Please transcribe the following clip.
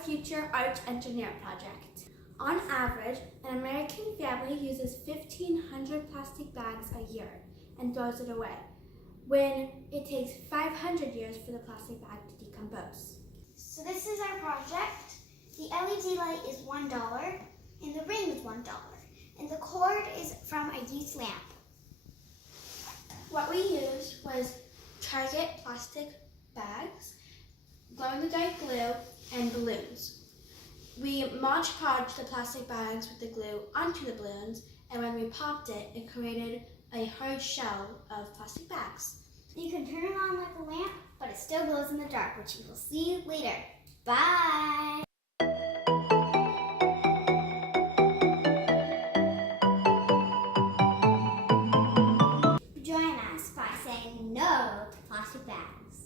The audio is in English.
future art engineer project. On average, an American family uses 1,500 plastic bags a year and throws it away, when it takes 500 years for the plastic bag to decompose. So this is our project. The LED light is $1, and the ring is $1, and the cord is from a used lamp. What we used was Target plastic bags, glow-in-the-dark glue, and balloons. We modge-podged the plastic bags with the glue onto the balloons, and when we popped it, it created a hard shell of plastic bags. You can turn it on like a lamp, but it still glows in the dark, which you will see later. Bye! Join us by saying no to plastic bags.